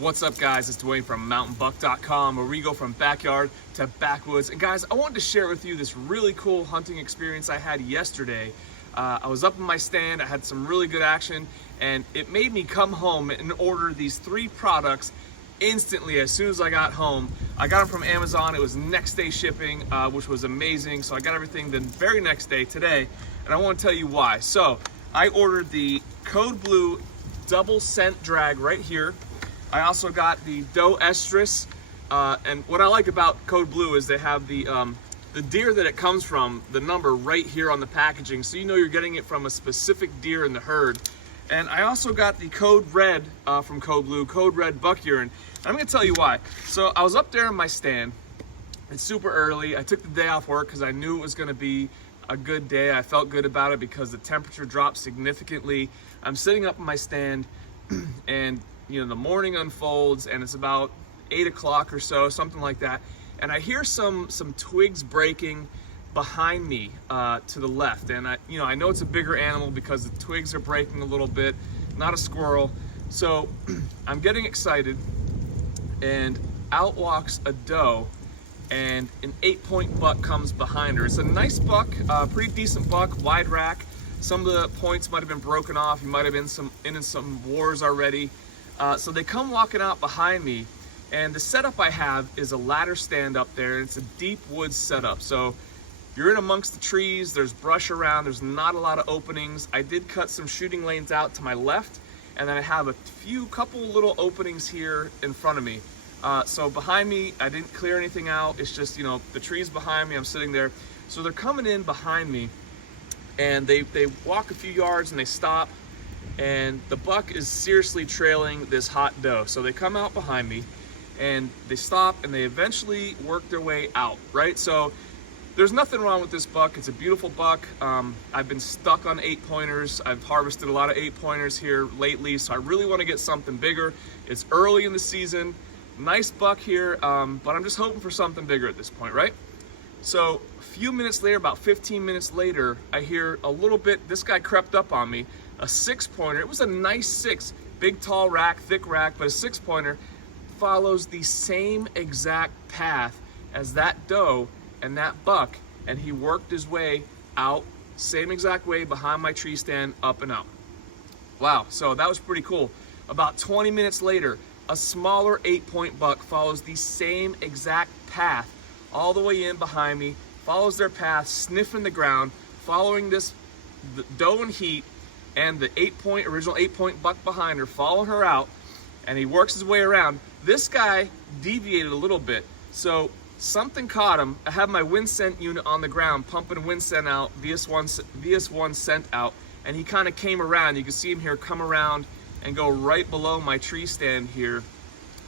What's up, guys? It's Dwayne from mountainbuck.com, where we go from backyard to backwoods. And guys, I wanted to share with you this really cool hunting experience I had yesterday. I was up in my stand, I had some really good action, and it made me come home and order these 3 products instantly as soon as I got home. I got them from Amazon. It was next day shipping, which was amazing. So I got everything the very next day today, and I want to tell you why. So I ordered the Code Blue double scent drag right here. I also got the doe estrus, and what I like about Code Blue is they have the deer that it comes from, the number right here on the packaging, so you know you're getting it from a specific deer in the herd. And I also got the Code Red from Code Blue, Code Red buck urine. And I'm gonna tell you why. So I was up there in my stand. It's super early. I took the day off work because I knew it was gonna be a good day. I felt good about it because the temperature dropped significantly. I'm sitting up in my stand and you know, the morning unfolds and it's about 8 o'clock or so, something like that. And I hear some twigs breaking behind me to the left. And I know it's a bigger animal because the twigs are breaking a little bit, not a squirrel. So I'm getting excited, and out walks a doe, and an 8-point buck comes behind her. It's a nice buck, pretty decent buck, wide rack. Some of the points might have been broken off. He might have been in some wars already. So they come walking out behind me, and the setup I have is a ladder stand up there, and it's a deep woods setup. So you're in amongst the trees, there's brush around, there's not a lot of openings. I did cut some shooting lanes out to my left, and then I have a couple little openings here in front of me. So behind me, I didn't clear anything out. It's just, you know, the trees behind me, I'm sitting there. So they're coming in behind me, and they walk a few yards and they stop. And the buck is seriously trailing this hot doe. So they come out behind me and they stop, and they eventually work their way out, right? So there's nothing wrong with this buck. It's a beautiful buck. I've been stuck on 8-pointers. I've harvested a lot of 8-pointers here lately, so I really want to get something bigger. It's early in the season. Nice buck here, but I'm just hoping for something bigger at this point, right? So a few minutes later, about 15 minutes later, I hear a little bit, this guy crept up on me, a 6-pointer. It was a nice 6, big tall rack, thick rack, but a 6-pointer follows the same exact path as that doe and that buck, and he worked his way out, same exact way behind my tree stand, up and out. Wow, so that was pretty cool. About 20 minutes later, a smaller 8-point buck follows the same exact path all the way in behind me, follows their path, sniffing the ground, following the doe in heat, and the original 8-point buck behind her, following her out, and he works his way around. This guy deviated a little bit, so something caught him. I have my wind scent unit on the ground, pumping wind scent out, VS1 scent out, and he kind of came around. You can see him here come around and go right below my tree stand here,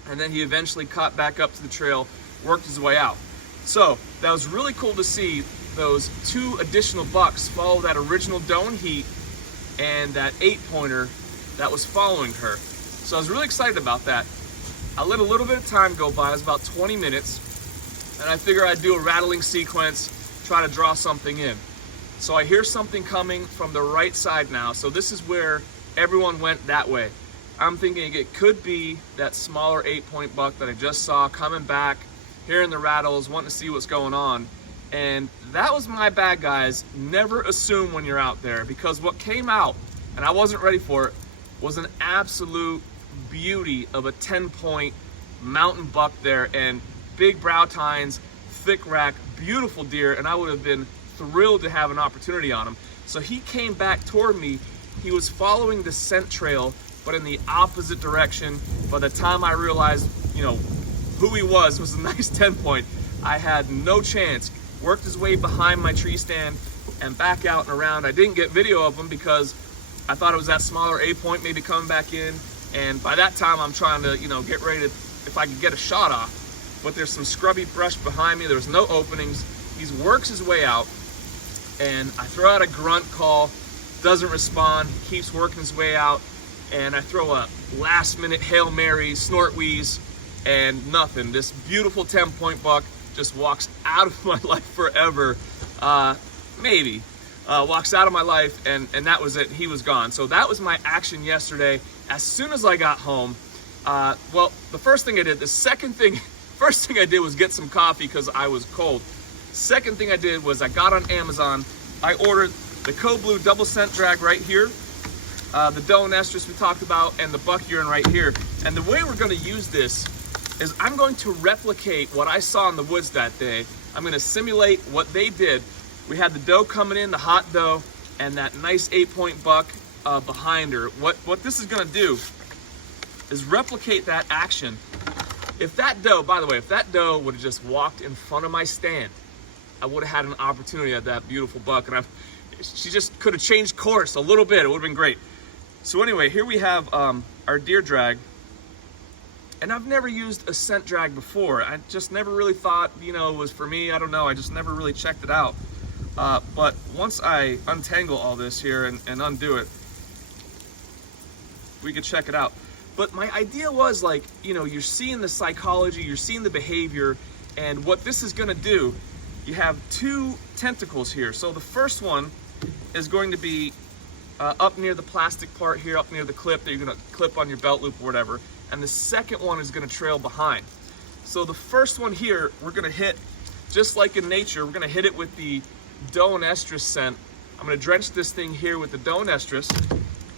and then he eventually caught back up to the trail, worked his way out. So that was really cool to see those 2 additional bucks follow that original doe in heat and that 8-pointer that was following her. So I was really excited about that. I let a little bit of time go by. It was about 20 minutes, and I figure I'd do a rattling sequence, try to draw something in. So I hear something coming from the right side now. So this is where everyone went that way. I'm thinking it could be that smaller 8-point buck that I just saw coming back, hearing the rattles, wanting to see what's going on. And that was my bad, guys. Never assume when you're out there, because what came out, and I wasn't ready for it, was an absolute beauty of a 10-point mountain buck there, and big brow tines, thick rack, beautiful deer, and I would have been thrilled to have an opportunity on him. So he came back toward me. He was following the scent trail, but in the opposite direction. By the time I realized, you know, who he was a nice 10-point, I had no chance. Worked his way behind my tree stand and back out and around. I didn't get video of him because I thought it was that smaller 8-point maybe coming back in. And by that time, I'm trying to, you know, get ready to, if I could get a shot off. But there's some scrubby brush behind me. There's no openings. He works his way out, and I throw out a grunt call, doesn't respond, keeps working his way out, and I throw a last-minute Hail Mary, snort wheeze, and nothing. This beautiful 10-point buck just walks out of my life forever, maybe. Walks out of my life, and that was it. He was gone. So that was my action yesterday. As soon as I got home, Well, the first thing I did, first thing I did was get some coffee because I was cold. Second thing I did was I got on Amazon, I ordered the Code Blue double scent drag right here, the doe and estrus we talked about, and the buck urine right here. And the way we're gonna use this is I'm going to replicate what I saw in the woods that day. I'm gonna simulate what they did. We had the doe coming in, the hot doe, and that nice 8-point buck behind her. What this is gonna do is replicate that action. If that doe, by the way, if that doe would have just walked in front of my stand, I would have had an opportunity at that beautiful buck, and she just could have changed course a little bit. It would have been great. So anyway, here we have our deer drag, and I've never used a scent drag before. I just never really thought, you know, it was for me. I don't know. I just never really checked it out. But once I untangle all this here and undo it, we could check it out. But my idea was, like, you know, you're seeing the psychology, you're seeing the behavior, and what this is gonna do, you have two tentacles here. So the first one is going to be up near the plastic part here, up near the clip that you're gonna clip on your belt loop or whatever. And the second one is gonna trail behind. So the first one here, we're gonna hit, just like in nature, we're gonna hit it with the doe and estrus scent. I'm gonna drench this thing here with the doe and estrus,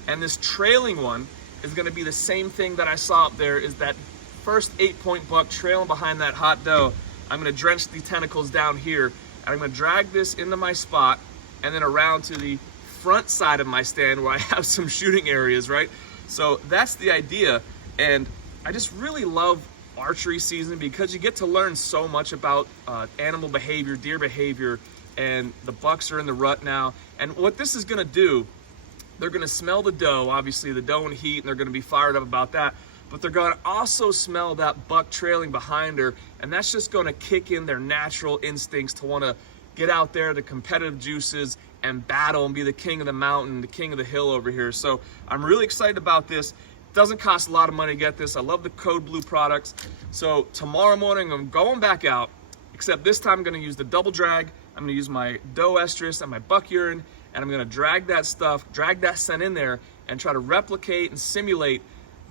and this trailing one is gonna be the same thing that I saw up there, is that first 8-point buck trailing behind that hot doe. I'm gonna drench the tentacles down here, and I'm gonna drag this into my spot and then around to the front side of my stand where I have some shooting areas, right? So that's the idea, and I just really love archery season because you get to learn so much about animal behavior, deer behavior, and the bucks are in the rut now. And what this is gonna do, they're gonna smell the doe, obviously the doe in heat, and they're gonna be fired up about that, but they're gonna also smell that buck trailing behind her, and that's just gonna kick in their natural instincts to wanna get out there, the competitive juices, and battle and be the king of the mountain, the king of the hill over here. So I'm really excited about this. It doesn't cost a lot of money to get this. I love the Code Blue products. So tomorrow morning, I'm going back out, except this time I'm gonna use the double drag. I'm gonna use my doe estrus and my buck urine, and I'm gonna drag that scent in there and try to replicate and simulate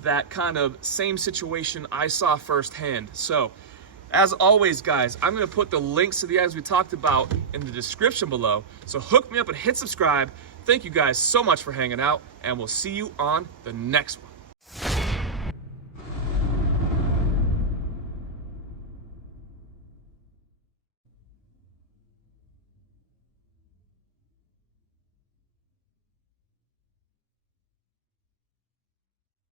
that kind of same situation I saw firsthand. So as always, guys, I'm gonna put the links to the items we talked about in the description below. So hook me up and hit subscribe. Thank you guys so much for hanging out, and we'll see you on the next one.